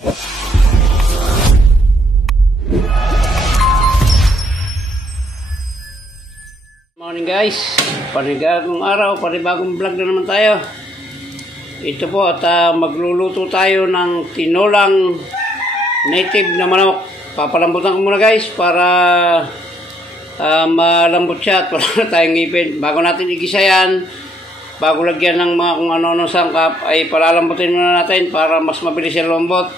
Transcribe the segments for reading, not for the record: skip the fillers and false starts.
Morning guys, panibagong araw, panibagong vlog na naman tayo. Ito po at magluluto tayo ng tinolang native na manok. Papalambutan ko muna guys para malambot siya at wala na tayong ngipin. Bago natin igisa yan, bago lagyan ng mga kung ano-ano sangkap, ay palalambutin muna natin para mas mabilis yung lambot.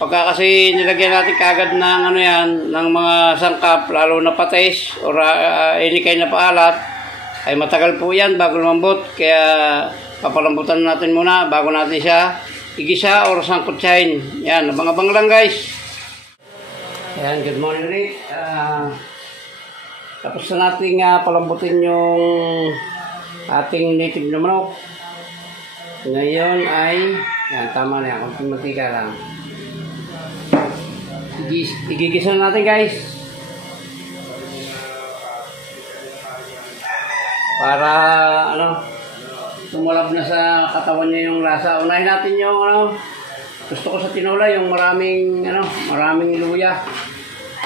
Pagka kasi nilagyan natin kagad ng ano yan, ng mga sangkap, lalo na patis o inikay na paalat, ay matagal po yan bago lumambot. Kaya papalambutan natin muna bago natin siya igisa o sangkutsahin. Yan, abang-abang lang guys. Ayan, good morning ulit. Tapos na natin palambutin yung ating native na manok. Ngayon ay, yan, tama na yan, konting mantika lang. Igigisa na natin guys para tumulab na sa katawan niya yung lasa. Unahin natin yung gusto ko sa tinola yung maraming luya.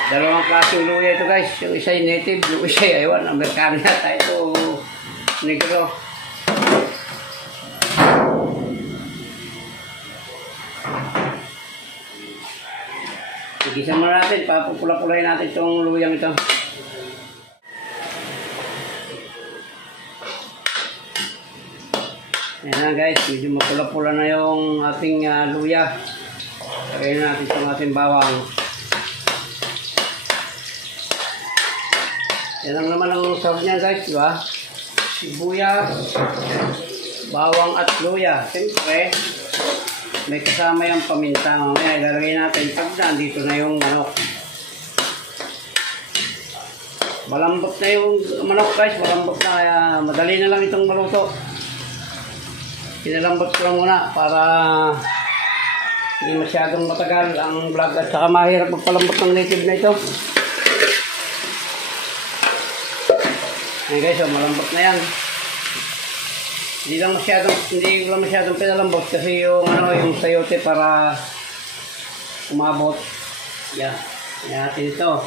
Dalawang klaseng luya ito guys. Yung isa yung native, yung isa yung Amerikano yata ito, negro. Igisa muna natin, papupula-pulahin natin itong luyang ito. Ayan na guys, medyo mapula-pula na yung ating luya. Lagyan natin itong ating bawang. Yan lang naman ang sarap niya guys, di ba? Sibuyas, bawang at luya. Siyempre, may kasama yung paminta. Mamaya ilalagay natin pag nandito na yung manok. Malambot na yung manok guys, malambot na, kaya madali na lang itong maluto. Pinalambot ko lang muna para hindi masyadong matagal ang vlog at saka mahirap magpalambot ng native na ito. Ayan guys, malambot na yan. Hindi lang masyadong pinalambot kasi yung yung sayote para umabot. Yan. Yan natin ito.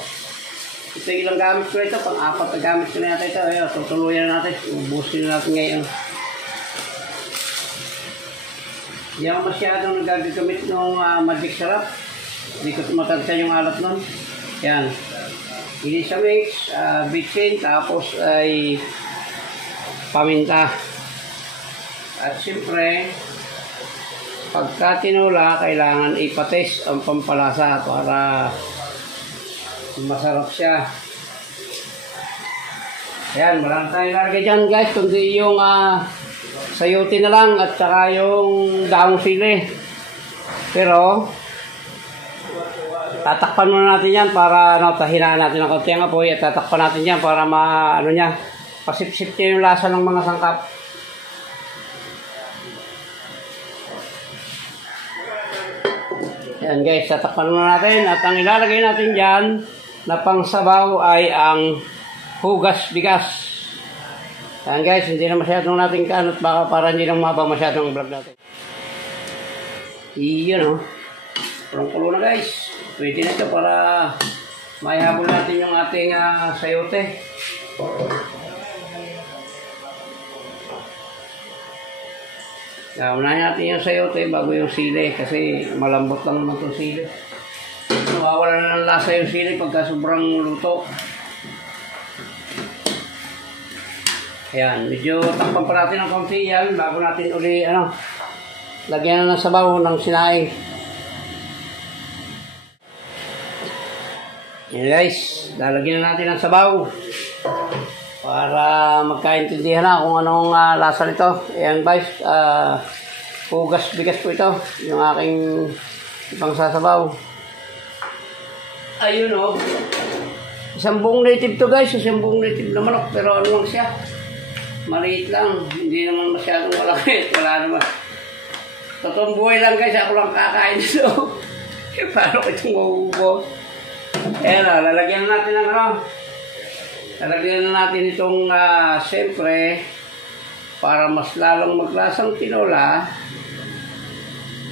Ito yung ilang gamit ko ito. Pang-apat na gamit ko na natin ito. Ayan, tutuluyan na natin. Ubusin na natin ngayon. Hindi ako masyadong nagagamit ng magic sarap. Hindi ko tumatagsan yung alat nun. Yan. Hindi sa mix, bitsin, tapos ay paminta. At siyempre, pagka tinola, kailangan ipatis ang pampalasa para masarap siya. Ayan, marami tayong larga dyan guys, kundi yung sayote na lang at saka yung daong sili. Pero, tatakpan muna natin yan para tahinaan natin ng konti ang apoy at tatakpan natin yan para pasip-sip niya yung lasa ng mga sangkap. Ayan guys, tatakpan muna natin at ang ilalagay natin dyan na pangsabaw ay ang hugas bigas. Ayan guys, hindi na masyadong natin kanot baka para hindi lang mabang masyadong vlog natin. Iyon Kulong-kulo na guys. Pwede na ito para maihabol natin yung ating sayote. Unahin natin yung sayote bago yung sili kasi malambot lang naman itong sili. Nawawala na ng lasa yung sili pagka sobrang luto. Ayan, medyo takpan pa natin ng konti yan bago natin uli lagyan na ng sabaw ng sinaing. Yan guys, lalagyan na natin ng sabaw para magkaintindihan na kung anong lasa nito. Ayan guys, hugas bigas po ito, yung aking ibang sasabaw. Ayun isang buong native to guys, isang buong native na manok, pero ano lang siya, maliit lang, hindi naman masyadong malaki, wala naman. Totoong buhay lang guys, ako lang kakain nito. Paano ko itong maubos? Ayan lalagyan na natin ng lalagyan na natin itong siyempre para mas lalong maglasang tinola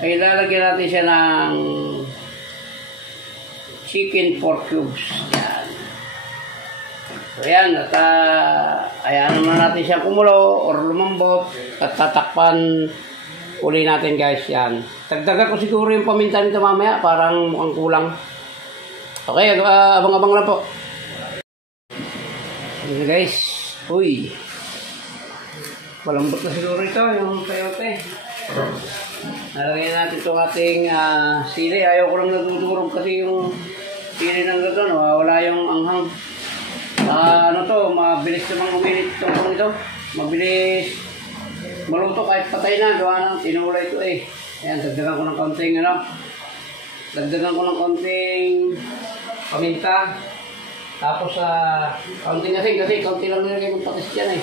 ay lalagyan natin siya ng chicken 4 cubes. Yan. So yan, at ayan naman natin siyang kumulo or lumambot at tatakpan uli natin guys. Yan. Dagdagan ko siguro yung paminta nito mamaya, parang mukhang kulang. Okay, abang-abang lang po. Yan guys. Uy. Malambot na siguro ito, yung sayote. Nalagyan natin itong ating sili. Ayaw ko lang nagdudurog kasi yung sili ng gano'n. Wala yung anghang. Ano to, mabilis namang uminit itong ito. Mabilis maluto kahit patay na. Gawa ng tinula ito eh. Ayan, dagdagan ko ng konting dagdagan ko ng konting paminta. Tapos konting asin kasi konti lang nilagay kong patis dyan eh.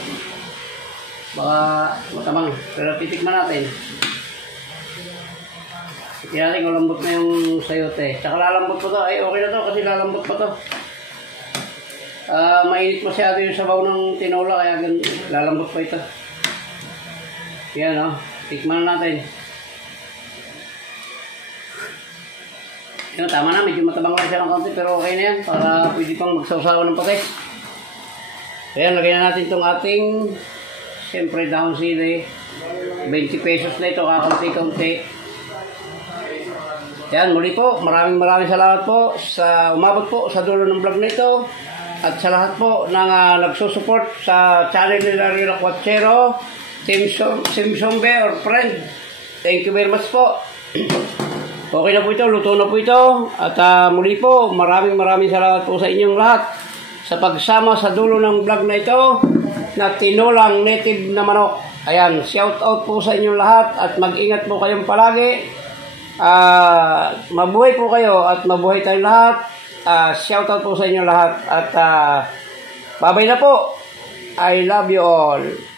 Baka matamang. Pero titikman natin. Titikman natin kung lambot na yung sayote. Tsaka lalambot pa to. Ay okay na to kasi lalambot pa to. Mainit masyado yung sabaw ng tinola kaya lalambot pa ito. Yan o. Tikman natin. Yan, tama na. Medyo matabang lang siya ng konti pero okay na yan. Para pwede pang magsawsawa ng patis. Ayan, lagyan na natin itong ating siyempre down sili. 20 pesos na ito, kakunti-kunti. Yan, muli po, maraming salamat po sa umabot po sa dulo ng vlog na ito. At sa lahat po ng nagsusupport sa channel nila Rio Quatsero, Team Sombe or friend. Thank you very much po. Okay na po ito, luto na po ito. At muli po, maraming salamat po sa inyong lahat sa pagsama sa dulo ng vlog na ito na tinolang native na manok. Ayan, shout out po sa inyong lahat at mag-ingat po kayong palagi. Mabuhay po kayo at mabuhay tayong lahat. Shout out po sa inyong lahat at bye-bye na po. I love you all.